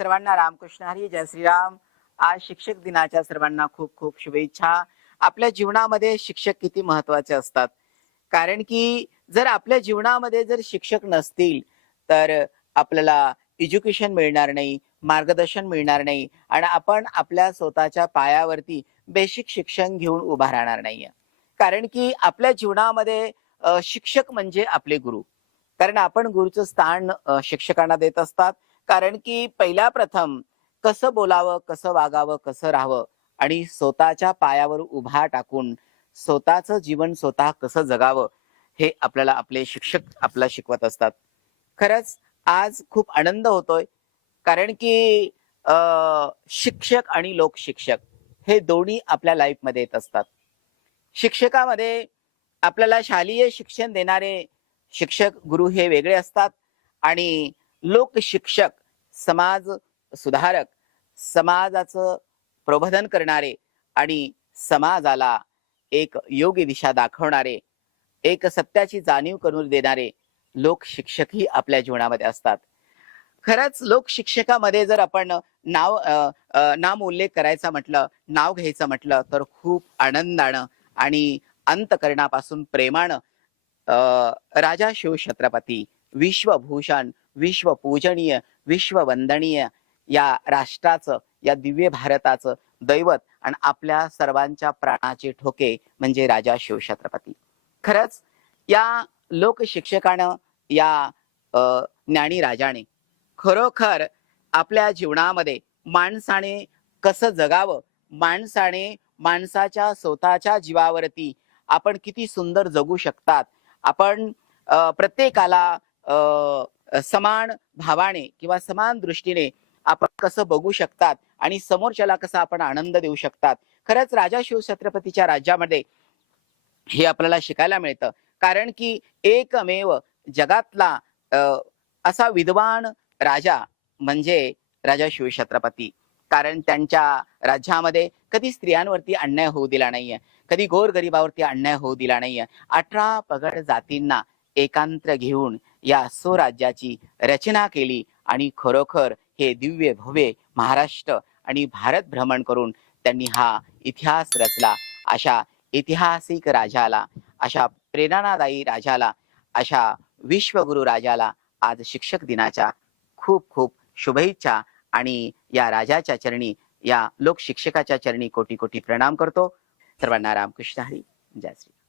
सर्वांना रामकृष्ण हरी, जय श्रीराम। आज शिक्षक दिनाच्या सर्वांना खूप खूप शुभेच्छा। आपल्या जीवनामध्ये शिक्षक किती महत्वाचे असतात, कारण की जर आपल्या जीवनामध्ये जर शिक्षक नसतील तर आपल्याला एज्युकेशन मिळणार नाही, मार्गदर्शन मिळणार नाही आणि आपण आपल्या स्वतःच्या पायावरती बेसिक शिक्षण घेऊन उभा राहणार नाहीये। कारण की आपल्या जीवनामध्ये शिक्षक म्हणजे आपले गुरु, कारण आपण गुरुचं स्थान शिक्षकांना देत असतात। कारण की पहिल्या प्रथम कसं बोलावं, कसं वागावं, कसं राहावं आणि स्वतःच्या पायावर उभा टाकून स्वतःचं जीवन स्वतः कसं जगावं हे आपल्याला आपले शिक्षक आपल्याला शिकवत असतात। खरंच आज खूप आनंद होतोय, कारण की शिक्षक आणि लोकशिक्षक हे दोन्ही आपल्या लाईफमध्ये येत असतात। शिक्षकामध्ये आपल्याला शालेय शिक्षण देणारे शिक्षक गुरु हे वेगळे असतात आणि लोकशिक्षक समाज सुधारक, समाजाचं प्रबोधन करणारे आणि समाजाला एक योग्य दिशा दाखवणारे, एक सत्याची जाणीव करून देणारे लोक शिक्षकही आपल्या जीवनामध्ये असतात। खरंच लोक शिक्षकामध्ये जर आपण नाम उल्लेख करायचा म्हटलं, नाव घ्यायचं म्हटलं तर खूप आनंदानं आणि अंतकरणापासून प्रेमानं राजा शिवछत्रपती, विश्वभूषण, विश्वपूजनीय, विश्ववंदनीय या राष्ट्राचं, या दिव्य भारताचं दैवत आणि आपल्या सर्वांच्या प्राणाचे ठोके म्हणजे राजा शिवछत्रपती। खरंच या लोकशिक्षकानं, या ज्ञानी राजाने खरोखर आपल्या जीवनामध्ये माणसाने कसं जगावं, माणसाने माणसाच्या स्वतःच्या जीवावरती आपण किती सुंदर जगू शकतात, आपण प्रत्येकाला समान भावाने किंवा समान दृष्टीने आपण कसं बघू शकतात आणि समोरच्याला कसा आपण आनंद देऊ शकतात। खरंच राजा शिवछत्रपतीच्या राज्यामध्ये हे आपल्याला शिकायला मिळतं, कारण की एकमेव जगातला असा विद्वान राजा म्हणजे राजा शिवछत्रपती। कारण त्यांच्या राज्यामध्ये कधी स्त्रियांवरती अन्याय होऊ दिला नाहीये, कधी गोरगरिबावरती अन्याय होऊ दिला नाहीये। 18 पगड जातींना एकांत्र घेऊन या स्वराज्याची रचना केली आणि खरोखर हे दिव्य भव्य महाराष्ट्र आणि भारत भ्रमण करून त्यांनी हा इतिहास रचला। अशा ऐतिहासिक राजाला, अशा प्रेरणादायी राजाला, अशा विश्वगुरु राजाला आज शिक्षक दिनाच्या खूप खूप शुभेच्छा आणि या राजाच्या चरणी, या लोक शिक्षकाच्या चरणी कोटी कोटी प्रणाम करतो। सर्वांना रामकृष्ण हरी, जय श्री।